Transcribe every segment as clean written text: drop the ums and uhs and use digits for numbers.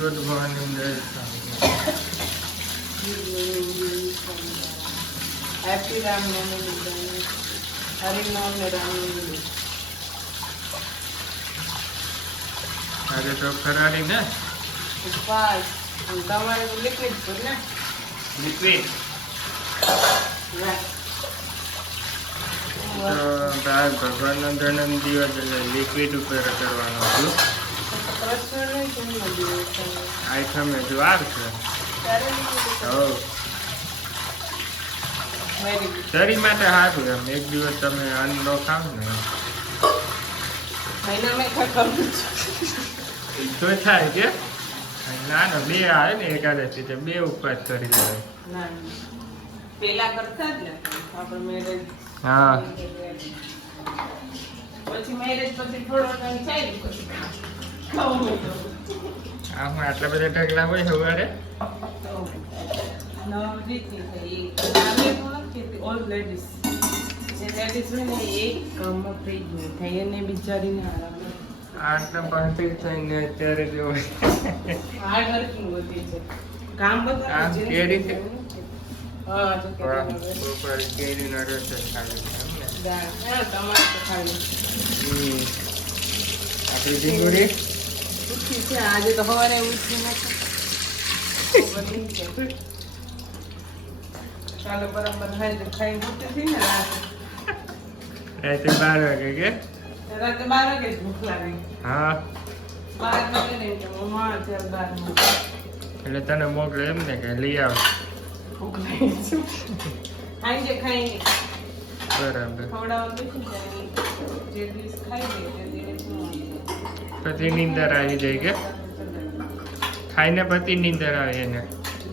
Good morning happy Ramnavami, હરિનામ ને રામનવમી. આજે તો ફરાળી ને ઉપવાસ તમારે તો લિક્વિડ પર ને લિક્વિડ ના. તો આજ ભગવાનનો જન્મ દિવસ એટલે લિક્વિડ ઉપર કરવાનો છું. કૃષ્ણનો જન્મદિવસ છે. આઈટમ જવાર છે. ત્યારે liquid હો very good. શરીર માટે સારું એમ એક દિવસ તમે અન્ન નો ખાવ ને મહિના મેં ખતમ તો થાય કે ના ના બે આવે ને એકાદશી તો બે ઉપવાસ કરી લેવાય. ના પેલા કરતા જ ને આપણે મેરેજ હા પછી મેરેજ પછી થોડો ટાઈમ ચાલ્યું પછી ખાવું હોય આમાં આટલા બધા ઢગલા હોય સવારે તો નવરીતની થઈ અમે તો નથી ઓલ લેડીઝ જે લેડીઝ હોય ને એક કામમાં થઈ ગયું થઈ એને બિચારીને આરામ આટલા પરફેક્ટ થઈને અત્યારે જો હાર્ડ વર્કિંગ હોતી છે કામ બધા આ કેરી છે? હા તો ઉપર કેરીનો રસ જ ખાવી છે એમ ને? હા તમારે તો ખાલી આપણી ઝીંગુરી ઉઠી છે આજે તો સવારે ઉઠી નથી ચાલો બરાબર હાજર ખાઈ ઉઠી હતી ને રાતે રાતે 12 વાગે કે રાતે 12 વાગે જ ભૂખ લાગી હા 12 વાગે ને કે મમ્મા અત્યારે 12 એટલે તને મોકલે એમ ને કે લઈ આવ ભૂખ લાગી છે ખાઈ ખાઈ બરાબર ખવડાવવા બેસી જાય જે દિવસ ખાઈ લે તે દિવસ પછી નીંદર આવી જાય કે ખાઈને પછી નીંદર આવે એને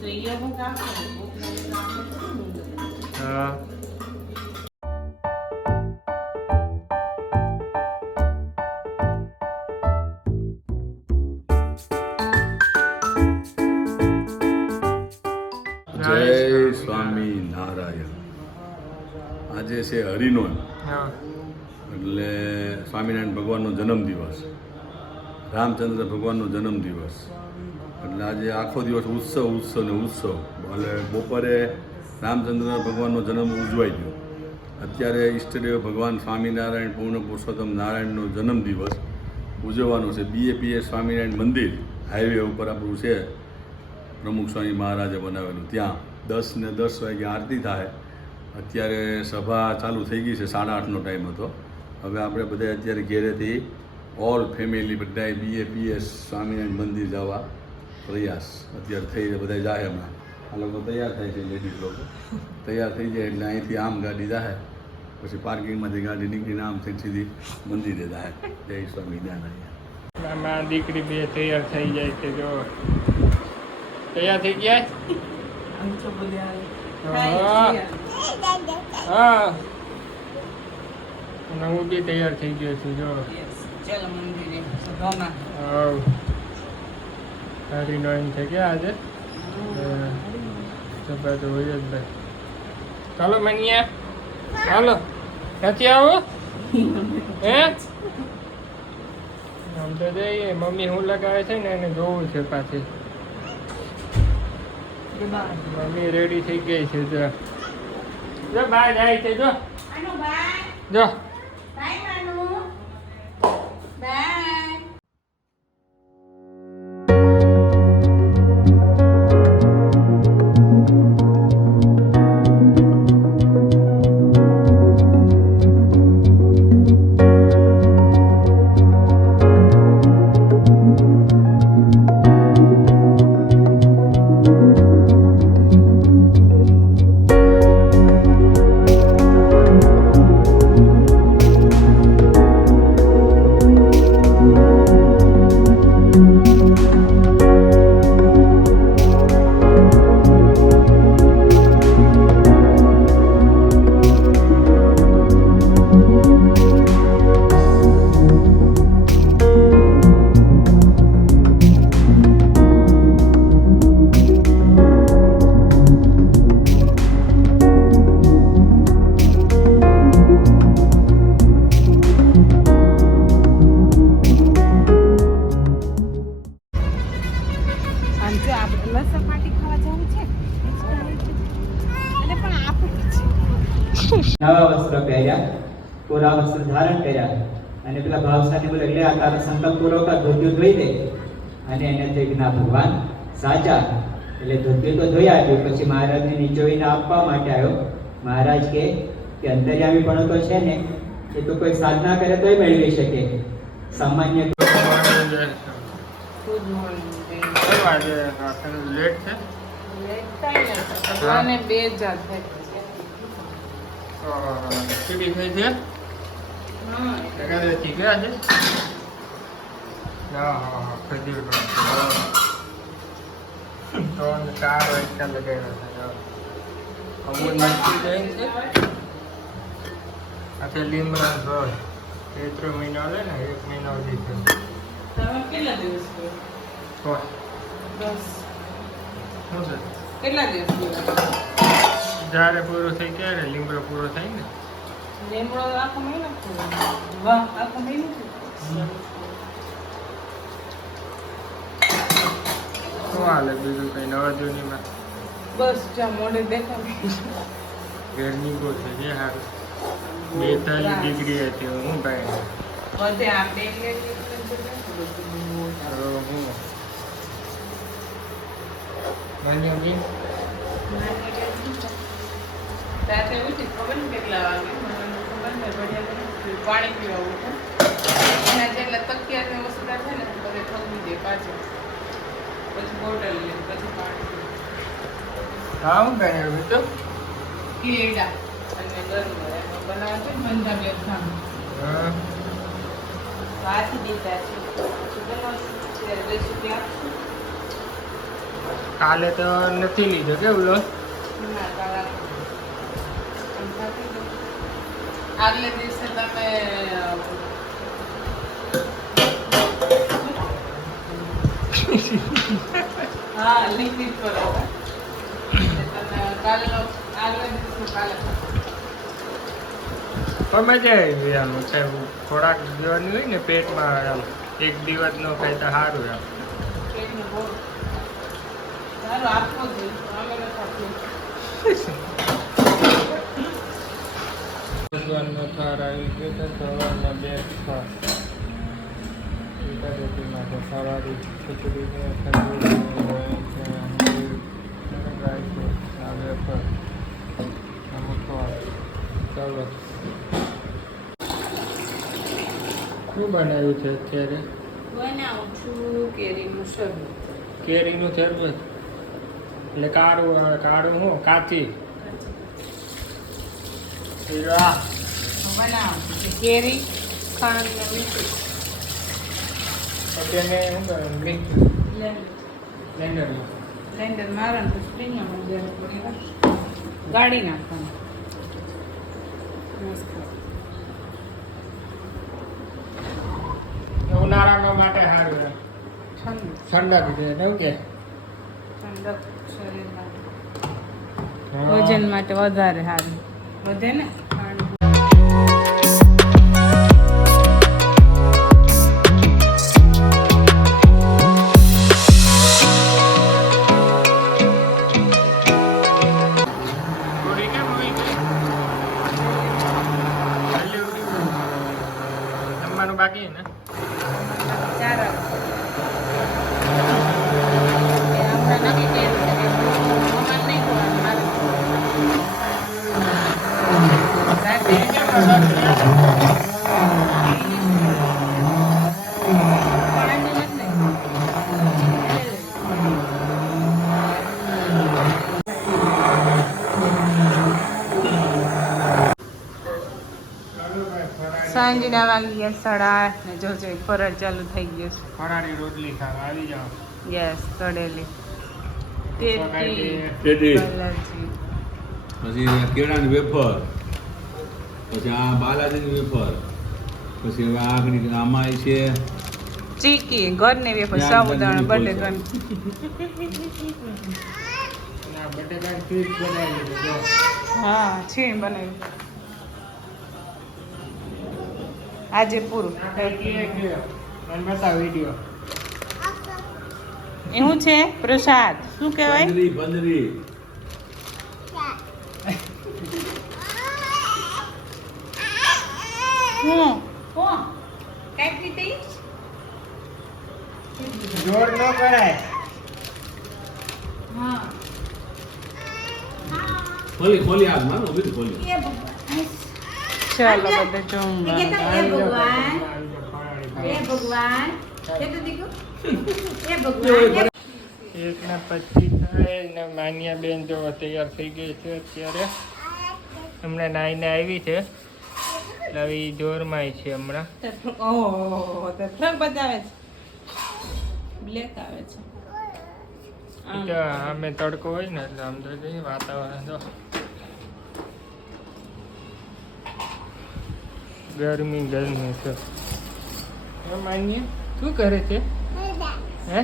તો એ હું કામ કરું ભૂખ લાગી હા જય સ્વામી નારાયણ. આજે છે હરિનોમ હા એટલે સ્વામિનારાયણ ભગવાનનો જન્મદિવસ, રામચંદ્ર ભગવાનનો જન્મદિવસ. એટલે આજે આખો દિવસ ઉત્સવ ને ઉત્સવ. એટલે બપોરે રામચંદ્ર ભગવાનનો જન્મ ઉજવાઈ ગયો. અત્યારે ઈષ્ટદેવ ભગવાન સ્વામિનારાયણ પૂર્ણ પુરુષોત્તમ નારાયણનો જન્મદિવસ ઉજવવાનો છે. BAPS સ્વામિનારાયણ મંદિર હાઈવે ઉપર આપણું છે, પ્રમુખ સ્વામી મહારાજે બનાવેલું. ત્યાં 10 ને 10 વાગે આરતી થાય. અત્યારે સભા ચાલુ થઈ ગઈ છે, 8:30નો ટાઈમ હતો. હવે આપણે બધા અત્યારે ઘેરેથી ઓલ ફેમિલી બધાએ BAPS સ્વામિનારાયણ મંદિર જવા પ્રયાસ અત્યારે થઈ જાય. બધા જાય હમણાં. આ લોકો તૈયાર થાય છે, લેડીઝ લોકો તૈયાર થઈ જાય એટલે અહીંથી આમ ગાડી જાય, પછી પાર્કિંગમાંથી ગાડી નીકળીને આમ થઈ સીધી મંદિરે જાય. જય સ્વામિનારાયણ. આમાં દીકરી બે તૈયાર થઈ જાય છે. જો તૈયાર થઈ ગયા આમ તો બધા હા હા અને હું બી તૈયાર થઈ ગયો છું. જો ચાલો મંદિરે સભામાં હરિનોમ છે કે આજે સભા તો હોય જ ભાઈ. ચાલો મનિયા હાલો ક્યાંથી આવો હે આમ તો જઈએ. મમ્મી હું લગાવે છે ને એને જોવું છે પાછી. મમ્મી રેડી થઈ ગઈ છે. જો બહાર જાય છે. જો જો અને જો આપણે લસણ પાટી ખાવા જવું છે એટલે પણ આપણે નવા વસ્ત્ર પહેર્યા, કોરા વસ્ત્ર ધારણ કર્યા અને પેલા ભાવસાને બોલે એટલે આ તારો સંકલ્પ પૂરો કર, ધોતિયું ધોઈ દે. અને એને થઈ કે ના ભગવાન સાચા, એટલે ધોતિયું તો ધોઈ આપ્યું. પછી મહારાજને નીચોવીને આપવા માટે આવ્યો. મહારાજ કે અંતર્યામી પણ તો છે ને, એ તો કોઈ સાધના કરે તોય મેળવી શકે. સામાન્ય ગુડ મોર્નિંગ લેટ છે લેટ થાય ને ભગવાને બે જાત થાય સીડી થઈ છે હા એકાદશી ગયા છે હા ખજૂર તો 4 વાગ્યા લગાવ્યા છે અમૂલ મસ્તી જાય છે આ તે લીમડા રોજ 3 મહિના લે ને 1 મહિના સુધી છે તમે કેટલા દિવસ ગયો? તો 10 શું છે કેટલા દિવસ ગયો? જ્યારે પૂરો થઈ ત્યારે લીમડો પૂરો થાય ને લીમડો આખો મહિનો થયો. વાહ આખો મહિનો થયો. શું હાલે બીજું કઈ નવા જૂનીમાં બસ જ્યાં મોઢે દેખાય ગરમી બહુ છે જે સારું 42 ડિગ્રી હતી હું કાંઈ બધે આપણે એટલે હું માન્યો બી રાતે ઉઠી ખબર ને કેટલા વાગે મને ખબર ને बढ़िया પાણી પીવા ઉઠું એના જેટલા તકિયા ને વસ્તુતા છે ને બધે ખગી દે પાછળ પછી બોટલ લે પછી પાણી પીવું. હા હું કાંઈ આવ્યું તો કેળા અને ગરમ એમાં બનાવે છે ને પંજાબી ખાવાનું હા હાથી દીધા છે પછી બનાવશું ત્યારે રેસીપી આપશું. કાલે તો નથી લીધો કેવું લો ના કાળા આગલે દિવસે તમે હા લિક્વિડ કરો તમે કાલનો આગલા દિવસે કાલે પણ મજા આવી આમ થોડાક દેવાની હોય ને પેટમાં આમ એક દિવસ નો ખાય તો સારું આમ પેટનું બહુ સારું આપવો જોઈએ અમે નથી આપવું. ભગવાનનો થાર આવી ગયો છે સવારના 2 એકાદશી માટે સવારી ખીચડી છે ખજૂર છે વેફર ચાલો શું બનાવ્યું છે અત્યારે બનાવું છું કેરીનું શરબત. કેરીનું શરબત એટલે કાળું હું કાચી બનાવું છું કેરી ખાંડ ને મીઠું પછી એને શું કરે મિક્સ બ્લેન્ડરમાં બ્લેન્ડર મારવાનું પછી સ્પ્રિંગમાં જ્યારે થોડી વાર ગાળી નાખવાનું મસ્ત. ઉનાળામાં માટે સારું એમ ઠંડુ ઠંડક છે એવું કે ઠંડક શરીરમાં હા. વજન માટે વધારે સારું વધે ને ખાંડ. થોડી કેમ હોય ગઈ જલ્દી ઉડી ગઈ. જમવાનું બાકી ને ચાર આપણે નક્કી કર્યું છે કે મમ્મા નહીં ખવાનું મારે રાતે સાંજના વાગી ગયા 8:30 ને જોજો ફરાળ ચાલુ થઈ ગયો છે. ફરાળી રોટલી ખાવા આવી જાઓ યસ તળેલી કાંઈ તેથી કલરજી પછી કેળાની વેફર, પછી આ બાલાજીની વેફર, પછી હવે આગળ આમાં છે ચીકી ઘરની વેફર ત્યાં સાબુદાણા ઘરની બટેકાની અને આ બટેકાની ચીઝ બનાવી દીધું જો હા છે બનાવી આજે પૂરું આ કઈ કે મને બતાવ વિડીયો એ શું છે પ્રસાદ શું કહેવાય બંદરી બંદરી હું કોણ કાંઈક રીતે જોર ન કરાય. હા ખોલી ખોલી આગ માનો બીજું ખોલી ચાલો બધા જમવા એકના 25 થાય ને માન્યા બેન જો તૈયાર થઈ ગઈ છે અત્યારે. હમણાં નાઈને આવી છે એટલે હવે ઈ જોરમાં છે હમણાં. ઓહો તે ફ્રક બતાવે છે બ્લેક આવે છે ઈ તો આમે તડકો હોય ને એટલે આમ તો જઈએ વાતાવરણ તો ગરમી ગરમી છે. માન્ય શું કરે છે? હે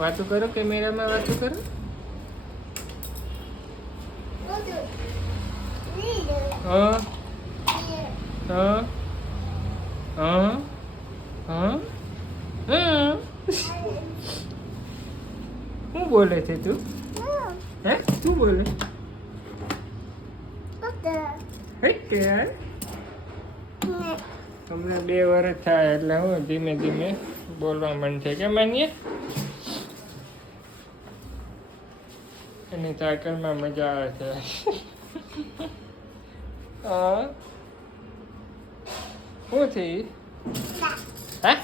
વાતું કરો કેમેરામાં વાતું કરો. હા હા હા હા હા શું બોલે છે તું? હે શું બોલે? યાર હમણાં 2 વર્ષ થાય એટલે હું ધીમે ધીમે બોલવા માંડશે કે માનીએ. એની સાયકલમાં મજા આવે છે. શું છે ઈ? હા